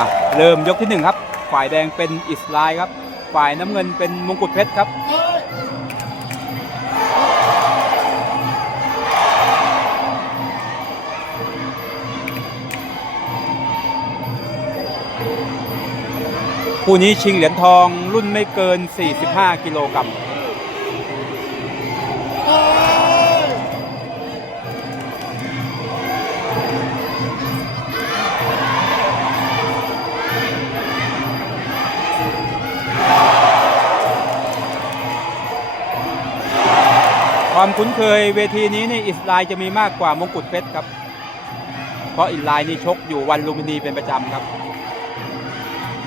อะเริ่มยกที่หนึ่งครับ ฝ่ายแดงเป็นอิสไลายครับ ฝ่ายน้ำเงินเป็นมงกุฎเพชรครับคู่นี้ชิงเหรียญทองรุ่นไม่เกิน 45 กิโลกรัม ความคุ้นเคยเวทีนี้นี่อิสไลจะมีมากกว่ามงกุฎเพชรครับ เพราะอิสไลนี่ชกอยู่วันลุมพินีเป็นประจำครับ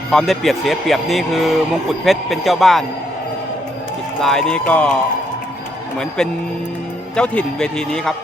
ความได้เปรียบเสียเปรียบนี่คือมงกุฎเพชรเป็นเจ้าบ้าน อิสไลนี่ก็เหมือนเป็นเจ้าถิ่นเวทีนี้ครับ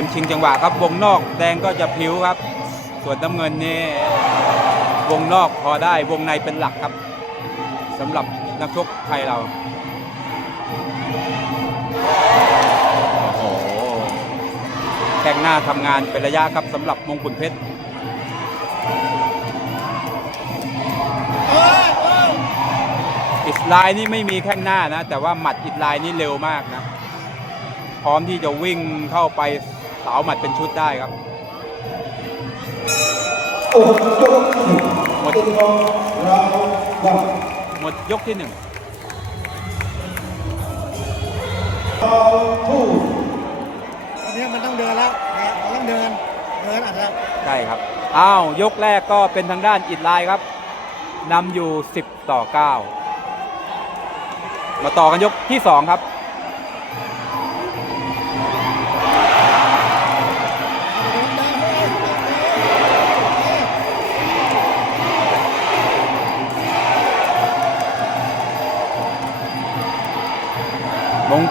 มชิงจังหวะครับวงนอกแดงก็จะพิ้วครับ ส่วนน้ำเงินนี่วงนอกพอได้วงในเป็นหลักครับสำหรับนักชกไทยเราโอ้โหแข่งหน้าทำงานเป็นระยะครับสำหรับมงกุฎเพชรอิสไลน์นี่ไม่มีแข้งหน้านะ แต่ว่าหมัดอิสไลน์นี่เร็วมากนะ พร้อมที่จะวิ่งเข้าไป สาวหมัดเป็นชุดได้ครับหมดหมดยกที่หนึ่งตอนนี้มันต้องเดินแล้วนะมันต้องเดิน เดินอาจจะใช่ครับ อ้าว ยกแรกก็เป็นทางด้านอิดไลน์ครับนำอยู่ 10 ต่อ 9 มาต่อกันยกที่ 2 ครับ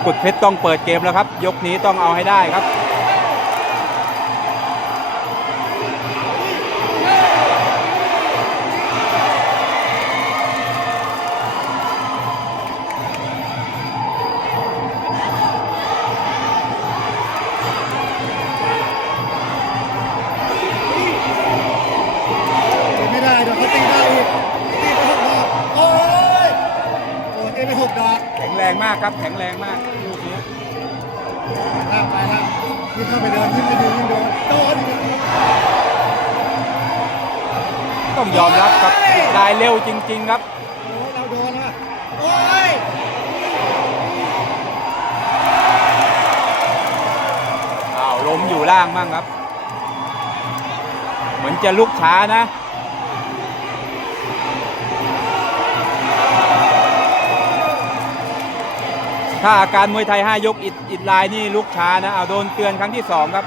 มงกุฎเพชรต้องเปิดเกมแล้วครับ ยกนี้ต้องเอาให้ได้ครับากลูกนี้ไปแล้วไปแล้วยิ่งเข้าไปเดินยิ่งไปดูยิ่งโดนโดนอีกต้องยอมรับครับลายเร็วจริง ๆ ครับ โอ้ยเราโดนละโอ้ยอ้าวล้มอยู่ล่างบ้างครับ เหมือนจะลุกช้านะ ถ้าอาการมวยไทย 5 ยกอิดอิดลายนี่ลุกช้านะเอาโดนเตือนครั้งที่ 2 ครับ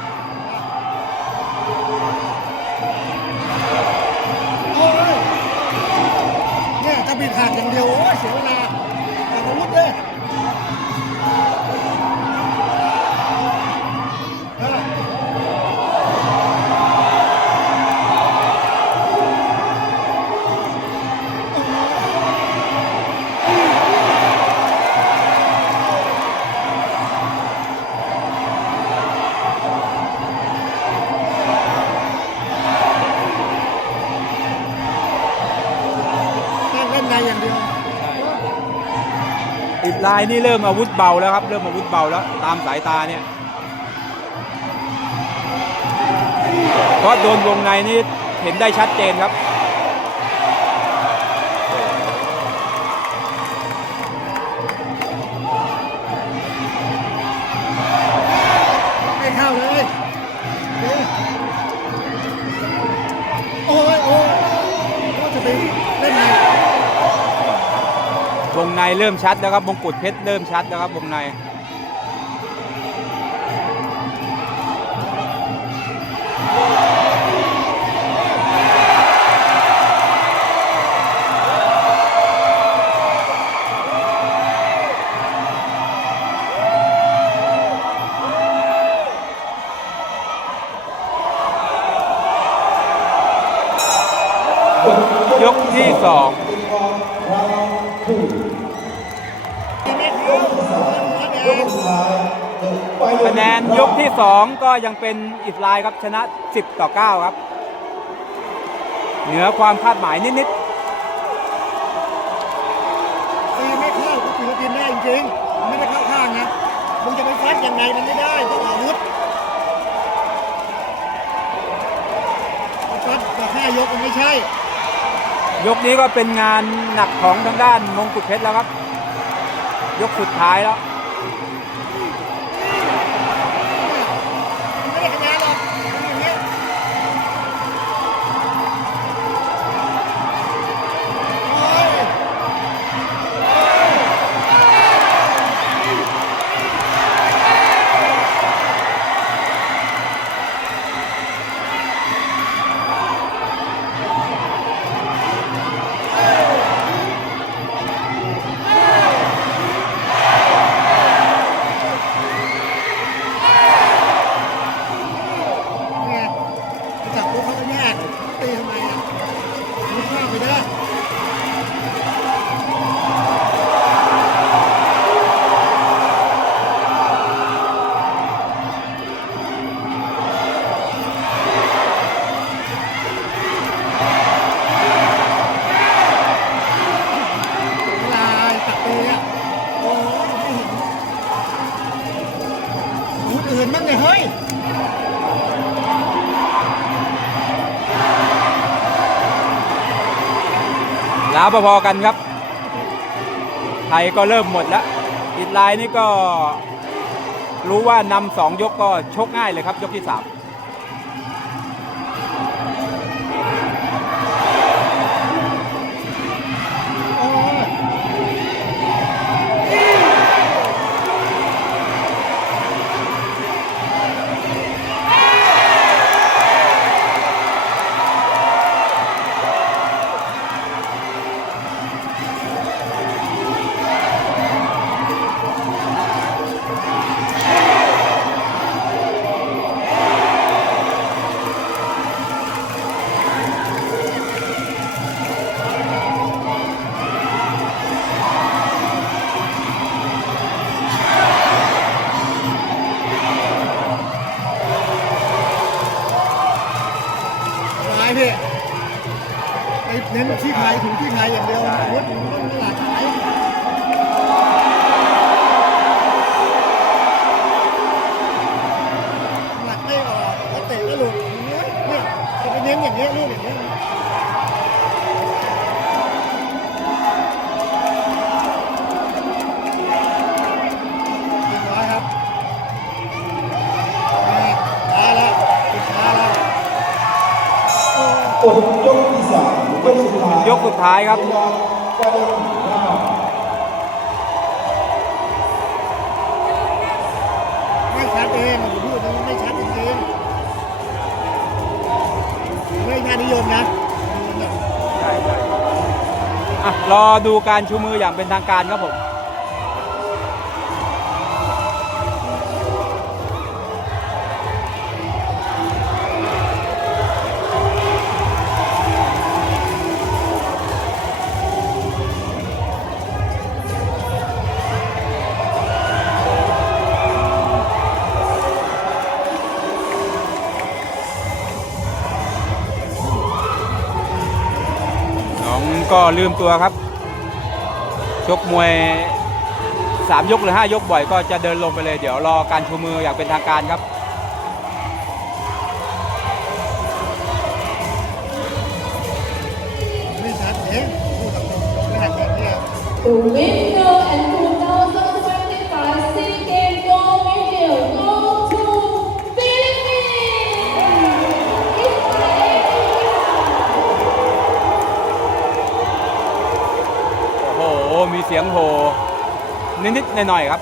เนี่ยจะบิดหักอย่างเดียวโอ้ยเสียเวลา ลายนี่เริ่มอาวุธเบาแล้วครับ เริ่มอาวุธเบาแล้ว ตามสายตาเนี่ยเพราะโดนวงในนี่เห็นได้ชัดเจนครับ วงในเริ่มชัดแล้วครับมงกุฎเพชรเริ่มชัดแล้วครับวงในยกที่สอง คะแนนคะแนนยกที่ 2 ก็ยังเป็นอิสราเอลครับชนะ 10 ต่อ 9 ครับ เหนือความคาดหมายนิดตีไม่เข้าก็ถือว่ากินได้จริงๆมันไม่ได้เข้าข้างนะมึงจะไปฟัดยังไงมันไม่ได้ต้องอาวุธฟัดกับห้ายกมันไม่ใช่ๆยกนี้ก็เป็นงานหนักของทางด้านมงกุฎเพชรแล้วครับ ยกสุดท้ายแล้วาพอๆกันครับ ไทยก็เริ่มหมดแล้วอิสราเอลนี่ก็รู้ว่านำสองยกก็ชกง่ายเลยครับยกที่สาม เน้นที่ไทยถึงที่ไทยอย่างเดียวอาวุธมันต้องหลากหลายหลักไม่ออกแล้วเตะก็หลุดเนี่ยเนี่ยจะไปเน้นอย่างเงี้ยลูกอย่างเงี้ยเรียบร้อ ยยกสุดท้ายครับก็เริ่มห้าไม่ชัดเองผมพูดนะไม่ชัดจริงๆไม่ชาตินิยมนะใช่ใช่อะรอดูการชูมืออย่างเป็นทางการครับผม ก็ลืมตัวครับ ชกมวยสามยกหรือห้ายกบ่อยก็จะเดินลงไปเลย เดี๋ยวรอการชูมืออย่างเป็นทางการครับไม่ชัดเองพูดกับผมขนาดแบบเนี้ย The winner สียงโหนิดๆหน่อยๆครับ